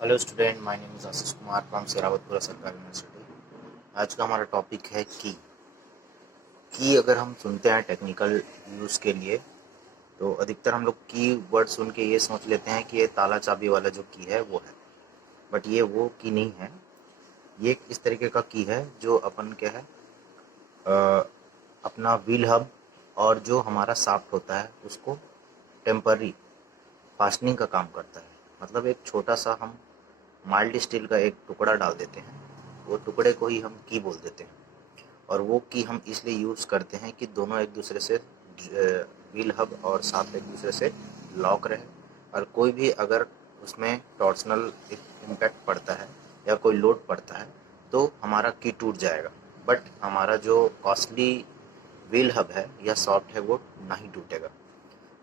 Hello student, my name is Ashish Kumar from Sherawatpura सरकारी university. आज का हमारा टॉपिक है की अगर हम सुनते हैं टेक्निकल यूज़ के लिए तो अधिकतर हम लोग की वर्ड सुन के ये सोच लेते हैं कि ये ताला चाबी वाला जो की है वो है। बट ये वो की नहीं है। ये एक इस तरीके का की है जो अपन क्या है अपना व्हील हब और जो हमारा शाफ्ट होता है उसको टेम्पररी फास्टनिंग का काम करता है। मतलब एक छोटा सा हम माइल्ड स्टील का एक टुकड़ा डाल देते हैं, वो टुकड़े को ही हम की बोल देते हैं। और वो की हम इसलिए यूज़ करते हैं कि दोनों एक दूसरे से व्हील हब और साथ एक दूसरे से लॉक रहे। और कोई भी अगर उसमें टॉर्सनल इम्पैक्ट पड़ता है या कोई लोड पड़ता है तो हमारा की टूट जाएगा। बट हमारा जो कॉस्टली व्हील हब है या सॉफ्ट है वो नहीं टूटेगा।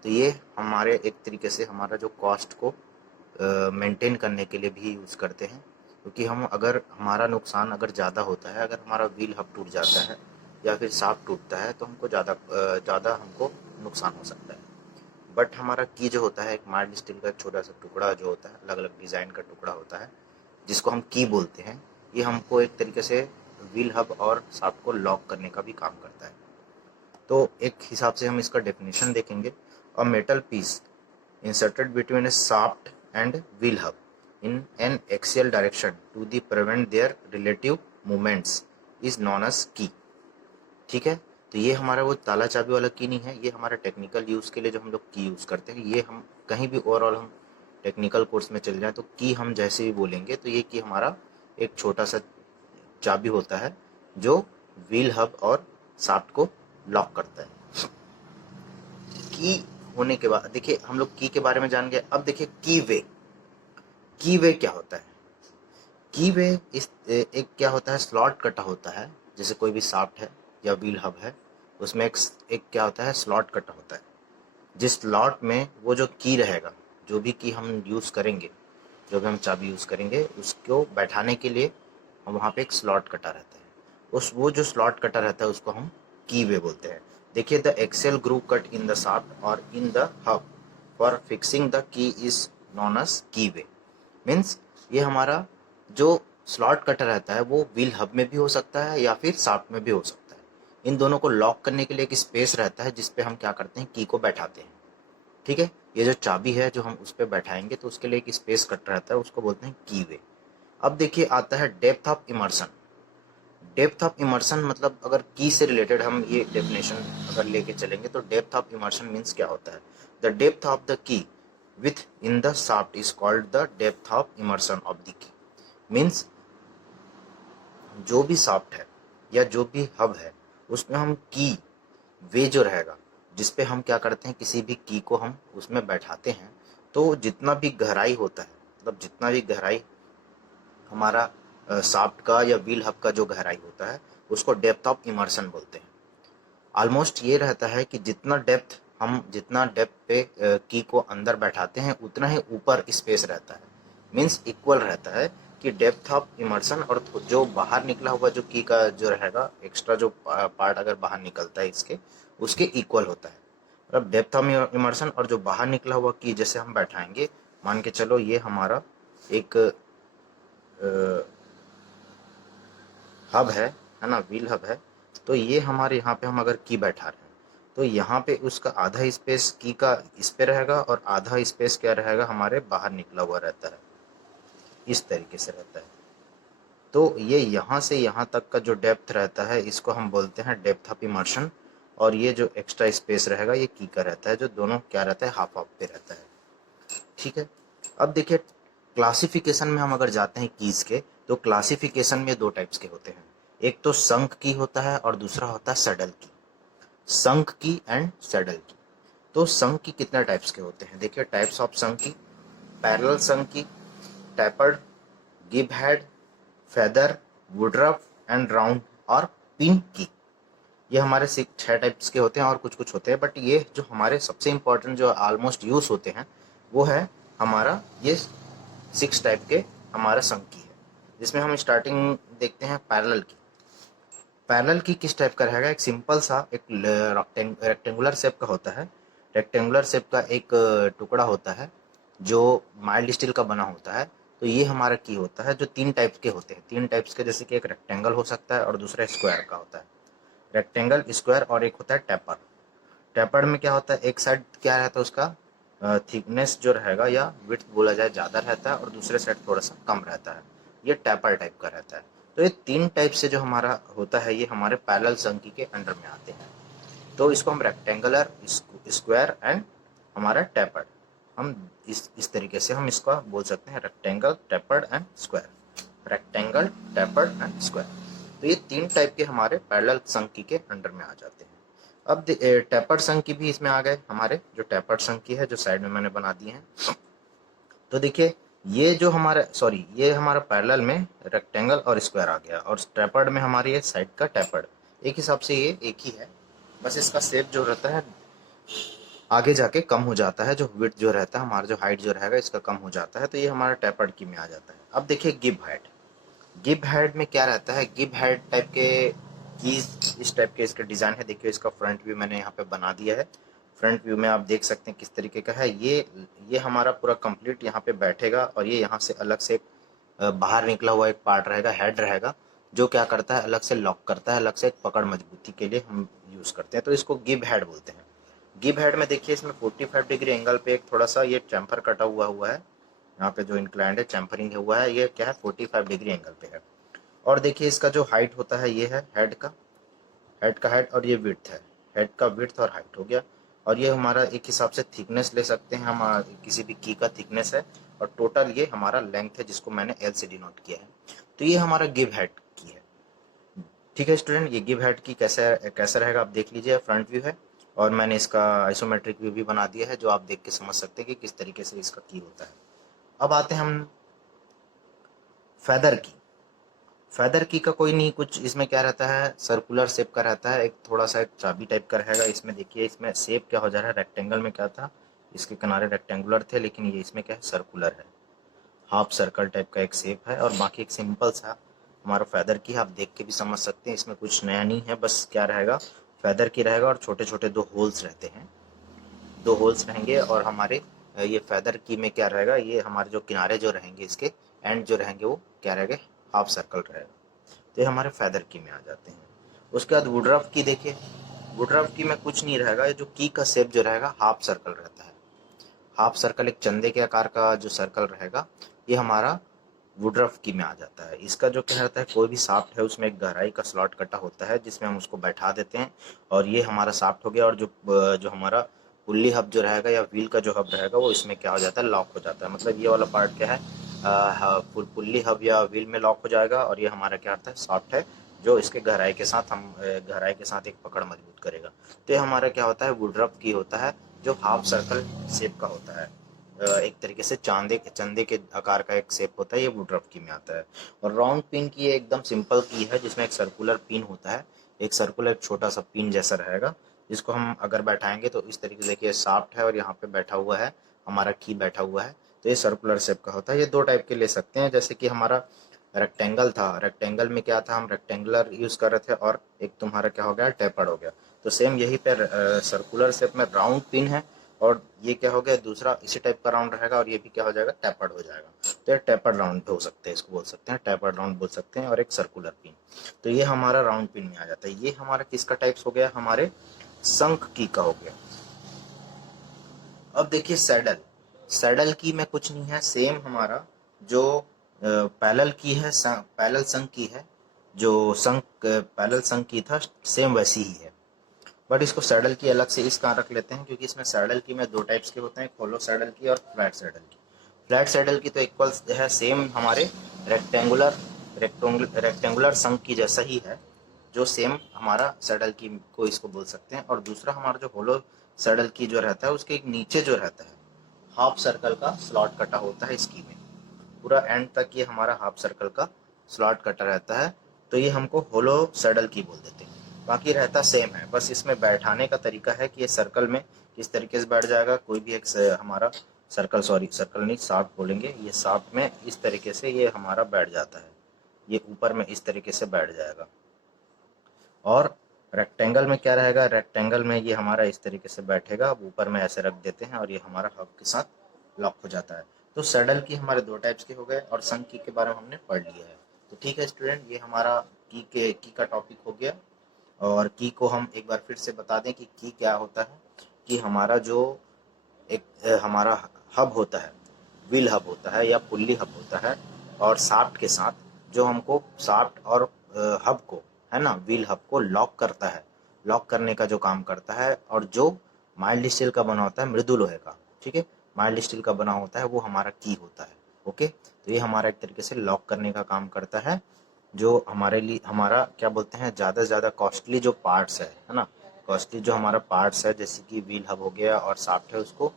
तो ये हमारे एक तरीके से हमारा जो कॉस्ट को मेंटेन करने के लिए भी यूज़ करते हैं। क्योंकि हम अगर हमारा नुकसान अगर ज़्यादा होता है, अगर हमारा व्हील हब टूट जाता है या फिर शाफ्ट टूटता है तो हमको ज़्यादा हमको नुकसान हो सकता है। बट हमारा की जो होता है एक माइल्ड स्टील का एक छोटा सा टुकड़ा जो होता है, अलग अलग डिज़ाइन का टुकड़ा होता है जिसको हम की बोलते हैं। ये हमको एक तरीके से व्हील हब और शाफ्ट को लॉक करने का भी काम करता है। तो एक हिसाब से हम इसका डेफिनेशन देखेंगे। A metal piece inserted between a shaft and wheel hub in an axial direction to the prevent their relative movements is known as key। ठीक है, तो ये हमारा वो ताला चाबी वाला की नहीं है, ये हमारा टेक्निकल यूज़ के लिए जो हम लोग की यूज़ करते हैं। ये हम कहीं भी ओवरऑल हम टेक्निकल कोर्स में चल जाए तो की हम जैसे भी बोलेंगे तो ये की हमारा एक छोटा सा चाबी होता है जो व्हील हब और शाफ्ट को लॉक करता है। की होने के बाद देखिए हम लोग की के बारे में जान गए। अब देखिए की वे क्या होता है। की वे इस एक क्या होता है, स्लॉट कटा होता है। जैसे कोई भी शाफ्ट है या व्हील हब है उसमें एक क्या होता है, स्लॉट कटा होता है। जिस स्लॉट में वो जो की रहेगा, जो भी की हम यूज़ करेंगे, जो भी हम चाबी यूज़ करेंगे उसको बैठाने के लिए हम वहाँ पे एक स्लॉट कटा रहता है। उस वो जो स्लॉट कटा रहता है उसको हम की वे बोलते हैं। देखिए, the axle groove cut in the shaft और in the hub for fixing the key is known as key way. Means ये हमारा जो स्लॉट कटर रहता है वो व्हील हब में भी हो सकता है या फिर शाफ्ट में भी हो सकता है। इन दोनों को लॉक करने के लिए एक स्पेस रहता है जिसपे हम क्या करते हैं, की को बैठाते हैं। ठीक है, ये जो चाबी है जो हम उस पर बैठाएंगे तो उसके लिए एक स्पेस कट रहता है, उसको बोलते हैं की वे। अब देखिए आता है depth of immersion. Depth of immersion मतलब अगर की से रिलेटेड हम ये डेफिनेशन अगर लेके चलेंगे तो डेप्थ ऑफ इमर्शन मीन्स क्या होता है। The depth of the key with in the shaft is called the depth of immersion of the key. Means जो भी शाफ्ट है या जो भी हब है उसमें हम की वे जो रहेगा जिसपे हम क्या करते हैं, किसी भी की को हम उसमें बैठाते हैं तो जितना भी गहराई होता है, मतलब जितना भी गहराई हमारा शाफ्ट का या व्हील हब का जो गहराई होता है उसको डेप्थ ऑफ इमर्शन बोलते हैं। ऑलमोस्ट ये रहता है कि जितना डेप्थ पे की को अंदर बैठाते हैं उतना ही ऊपर स्पेस रहता है। मीन्स इक्वल रहता है कि डेप्थ ऑफ इमर्शन और जो बाहर निकला हुआ जो की का जो रहेगा एक्स्ट्रा जो पार्ट अगर बाहर निकलता है इसके उसके इक्वल होता है। मतलब डेप्थ ऑफ इमर्शन और जो बाहर निकला हुआ की जैसे हम बैठाएंगे, मान के चलो ये हमारा एक हब है ना, व्हील हब है। तो ये हमारे यहाँ पे हम अगर की बैठा रहे हैं तो यहाँ पे उसका आधा स्पेस की का इस पे रहेगा और आधा स्पेस क्या रहेगा, हमारे बाहर निकला हुआ रहता है। इस तरीके से रहता है। तो ये यहाँ से यहाँ तक का जो डेप्थ रहता है इसको हम बोलते हैं डेप्थ ऑफ इमर्शन। और ये जो एक्स्ट्रा स्पेस रहेगा ये की का रहता है, जो दोनों क्या रहता है, हाफ हाफ पे रहता है। ठीक है, अब देखिए क्लासिफिकेशन में हम अगर जाते हैं कीज के तो क्लासिफिकेशन में दो टाइप्स के होते हैं। एक तो संक की होता है और दूसरा होता है सैडल की। संक की एंड सैडल की। तो संक की कितने टाइप्स के होते हैं, देखिए टाइप्स ऑफ संक की। पैरेलल संक की, tapered, Gibb head, feather, Woodruff and round और पिन की। ये हमारे छह टाइप्स के होते हैं और कुछ कुछ होते हैं। बट ये जो हमारे सबसे इंपॉर्टेंट जो ऑलमोस्ट यूज होते हैं वो है हमारा ये 6 टाइप के हमारा संकी है। जिसमें हम स्टार्टिंग देखते हैं पैरेलल की। पैरेलल की किस टाइप का रहेगा, एक सिंपल सा एक रेक्टेंगुलर शेप का होता है। रेक्टेंगुलर शेप का एक टुकड़ा होता है जो माइल्ड स्टील का बना होता है। तो ये हमारा की होता है, जो 3 टाइप के होते हैं, 3 टाइप्स के, जैसे कि एक रेक्टेंगल हो सकता है और दूसरा स्क्वायर का होता है। रेक्टेंगल, स्क्वायर और एक होता है टेपर। टेपर्ड में क्या होता है, एक साइड क्या रहता है उसका थिकनेस जो रहेगा या विड्थ बोला जाए ज़्यादा रहता है और दूसरे साइड थोड़ा सा कम रहता है। ये टेपर टाइप का रहता है। तो ये 3 टाइप से जो हमारा होता है ये हमारे पैरेलल संकी के अंडर में आते हैं। तो इसको हम रेक्टेंगुलर, स्क्वायर एंड हमारा टेपर्ड, हम इस तरीके से हम इसका बोल सकते हैं, rectangle, tapered and square. Rectangle, tapered and square. तो ये 3 टाइप के हमारे पैरेलल संकी के अंडर में आ जाते हैं। अब टेपर्ड संकी भी इसमें आ गए हमारे, जो टेपर्ड संकी है जो साइड में मैंने बना दिए हैं। तो देखिए ये जो हमारा ये हमारा पैरेलल में रेक्टेंगल और स्क्वायर आ गया, और टेपर्ड में हमारे ये साइड का टेपर्ड। एक हिसाब से ये एक ही है, बस इसका शेप जो रहता है आगे जाके कम हो जाता है, जो विड्थ जो रहता है हमारा, जो हाइट जो रहेगा इसका कम हो जाता है। तो ये हमारा टेपर्ड की में आ जाता है। अब देखिए गिब हेड। गिब हेड में क्या रहता है, गिब हेड टाइप के कीज इस टाइप के इसके डिज़ाइन है। देखिए इसका फ्रंट व्यू मैंने यहाँ पे बना दिया है। फ्रंट व्यू में आप देख सकते हैं किस तरीके का है। ये हमारा पूरा कंप्लीट यहाँ पे बैठेगा, और ये यहाँ से अलग से बाहर निकला हुआ एक पार्ट रहेगा, हेड रहेगा, जो क्या करता है अलग से लॉक करता है, अलग से एक पकड़ मजबूती के लिए हम यूज़ करते हैं। तो इसको गिब हेड बोलते हैं। गिब हेड में देखिए इसमें 45 डिग्री एंगल पे एक थोड़ा सा ये चैम्फर कटा हुआ है। यहाँ पे जो इंक्लाइंड है, चैम्फरिंग हुआ है, ये क्या है 45 डिग्री एंगल पे है। और देखिए इसका जो हाइट होता है ये है हेड का हाइट, और ये विड्थ है। हेड का विड्थ और हाइट हो गया। और ये हमारा एक हिसाब से थिकनेस ले सकते हैं हम, किसी भी की का थिकनेस है। और टोटल ये हमारा लेंथ है, जिसको मैंने एल से डिनोट किया है। तो ये हमारा गिव हेड की है। ठीक है स्टूडेंट, ये गिव हेड की कैसा रहेगा आप देख लीजिए। फ्रंट व्यू है, और मैंने इसका आइसोमेट्रिक व्यू भी बना दिया है, जो आप देख के समझ सकते हैं कि किस तरीके से इसका की होता है। अब आते हैं हम फेदर की। फेदर की का कोई नहीं, कुछ इसमें क्या रहता है, सर्कुलर शेप का रहता है, एक थोड़ा सा एक चाबी टाइप का रहेगा। इसमें देखिए इसमें शेप क्या हो जा रहा है, रेक्टेंगल में क्या था, इसके किनारे रेक्टेंगुलर थे, लेकिन ये इसमें क्या है सर्कुलर है। हाफ सर्कल टाइप का एक शेप है, और बाकी एक सिंपल सा हमारा फेदर की आप देख के भी समझ सकते हैं। इसमें कुछ नया नहीं है, बस क्या रहेगा, फेदर की रहेगा, और छोटे छोटे 2 होल्स रहते हैं, 2 होल्स रहेंगे। और हमारे ये फेदर की में क्या रहेगा, ये हमारे जो किनारे जो रहेंगे, इसके एंड जो रहेंगे वो क्या रहेंगे, हाफ सर्कल रहेगा। तो ये हमारे फेदर की में आ जाते हैं। उसके बाद वुडरफ की देखिए, वुडरफ की में कुछ नहीं रहेगा, ये जो की का शेप जो रहेगा हाफ सर्कल रहता है। हाफ सर्कल एक चंदे के आकार का जो सर्कल रहेगा, ये हमारा वुडरफ की में आ जाता है। इसका जो क्या रहता है, कोई भी शाफ्ट है उसमें एक गहराई का स्लॉट कटा होता है, जिसमें हम उसको बैठा देते हैं, और ये हमारा शाफ्ट हो गया। और जो हमारा पुल्ली हब जो रहेगा या व्हील का जो हब रहेगा, वो इसमें क्या हो जाता है, लॉक हो जाता है। मतलब ये वाला पार्ट क्या है, पुल्ली हब या व्हील में लॉक हो जाएगा, और ये हमारा क्या होता है, शाफ्ट है, जो इसके गहराई के साथ एक पकड़ मजबूत करेगा। तो ये हमारा क्या होता है, वुडरफ की होता है, जो हाफ सर्कल शेप का होता है। एक तरीके से चंदे के आकार का एक शेप होता है, ये वुडरफ की में आता है। और राउंड पिन की ये एकदम सिंपल की है, जिसमें एक सर्कुलर पिन होता है, एक सर्कुलर छोटा सा पिन जैसा रहेगा, जिसको हम अगर बैठाएंगे तो इस तरीके से देखिए शाफ्ट है, और यहाँ पे बैठा हुआ है हमारा की बैठा हुआ है। तो ये सर्कुलर शेप का होता है। ये 2 टाइप के ले सकते हैं, जैसे कि हमारा रेक्टेंगल था, रेक्टेंगल में क्या था, हम रेक्टेंगुलर यूज कर रहे थे, और एक तुम्हारा क्या हो गया, टेपर्ड हो गया। तो सेम यही पे सर्कुलर शेप में राउंड पिन है, और ये क्या हो गया, दूसरा इसी टाइप का राउंड रहेगा, और ये भी क्या हो जाएगा, टैपर्ड हो जाएगा। तो ये टैपर्ड राउंड हो सकते हैं, इसको बोल सकते हैं टैपर्ड राउंड बोल सकते हैं, और एक सर्कुलर पिन। तो ये हमारा राउंड पिन में आ जाता है। ये हमारा किसका टाइप्स हो गया, हमारे शंख की का हो गया। अब देखिए सैडल। सैडल की में कुछ नहीं है, सेम हमारा जो पैरेलल की है, पैरेलल शंख की है, जो शंख पैरेलल शंख की था, सेम वैसी ही है। बट इसको सैडल की अलग से इस कहाँ रख लेते हैं, क्योंकि इसमें सैडल की में 2 टाइप्स के होते हैं, होलो सैडल की और फ्लैट सैडल की। फ्लैट सैडल की तो इक्वल है, सेम हमारे रेक्टेंगुलर रेक्टेंगुलर शंख की जैसा ही है, जो सेम हमारा सैडल की को इसको बोल सकते हैं। और दूसरा हमारा जो होलो सैडल की जो रहता है, उसके एक नीचे जो रहता है हाफ सर्कल का स्लॉट कटा होता है इसकी में, पूरा एंड तक ये हमारा हाफ सर्कल का स्लॉट कटा रहता है। तो ये हमको होलो सैडल की बोल देते हैं। बाकी रहता सेम है, बस इसमें बैठाने का तरीका है कि ये सर्कल में किस तरीके से बैठ जाएगा। कोई भी एक हमारा सर्कल नहीं, शाफ्ट बोलेंगे, ये शाफ्ट में इस तरीके से ये हमारा बैठ जाता है, ये ऊपर में इस तरीके से बैठ जाएगा। और रेक्टेंगल में क्या रहेगा, रेक्टेंगल में ये हमारा इस तरीके से बैठेगा, अब ऊपर में ऐसे रख देते हैं, और ये हमारा हब के साथ लॉक हो जाता है। तो सैडल की हमारे दो टाइप्स के हो गए और संक की के बारे में हमने पढ़ लिया है। तो ठीक है स्टूडेंट, ये हमारा की का टॉपिक हो गया। और की को हम एक बार फिर से बता दें कि की क्या होता है। कि हमारा जो एक हमारा हब होता है, व्हील हब होता है या पुल्ली हब होता है, और शाफ्ट के साथ जो हमको शाफ्ट और हब को, है ना, व्हील हब को लॉक करता है, लॉक करने का जो काम करता है, और जो माइल्ड स्टील का बना होता है, मृदु लोहे का, ठीक है, माइल्ड स्टील का बना होता है, वो हमारा की होता है। ओके, तो ये हमारा एक तरीके से लॉक करने का काम करता है। जो हमारे लिए हमारा क्या बोलते हैं, ज़्यादा से ज़्यादा कॉस्टली जो पार्ट्स है ना, कॉस्टली जो हमारा पार्ट्स है जैसे कि व्हील हब हो गया और शाफ्ट है, उसको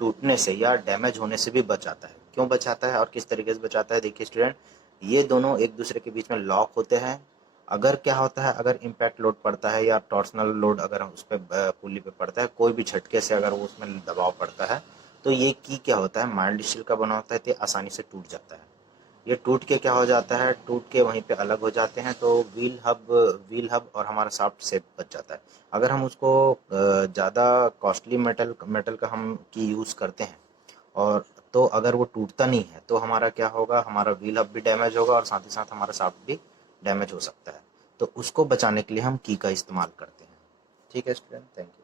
टूटने से या डैमेज होने से भी बचाता है। क्यों बचाता है और किस तरीके से बचाता है? देखिए स्टूडेंट, ये दोनों एक दूसरे के बीच में लॉक होते हैं। अगर क्या होता है, अगर इम्पैक्ट लोड पड़ता है या टॉर्सनल लोड अगर उस पर पुल्ली पे पड़ता है, कोई भी झटके से अगर वो उसमें दबाव पड़ता है, तो ये की क्या होता है, माइल्ड स्टील का बना होता है, तो ये आसानी से टूट जाता है। ये टूट के क्या हो जाता है, टूट के वहीं पे अलग हो जाते हैं, तो व्हील हब और हमारा शाफ्ट से बच जाता है। अगर हम उसको ज़्यादा कॉस्टली मेटल मेटल का हम की यूज़ करते हैं, और तो अगर वो टूटता नहीं है, तो हमारा क्या होगा, हमारा व्हील हब भी डैमेज होगा और साथ ही साथ हमारा शाफ्ट भी डैमेज हो सकता है। तो उसको बचाने के लिए हम की का इस्तेमाल करते हैं। ठीक है स्टूडेंट, थैंक यू।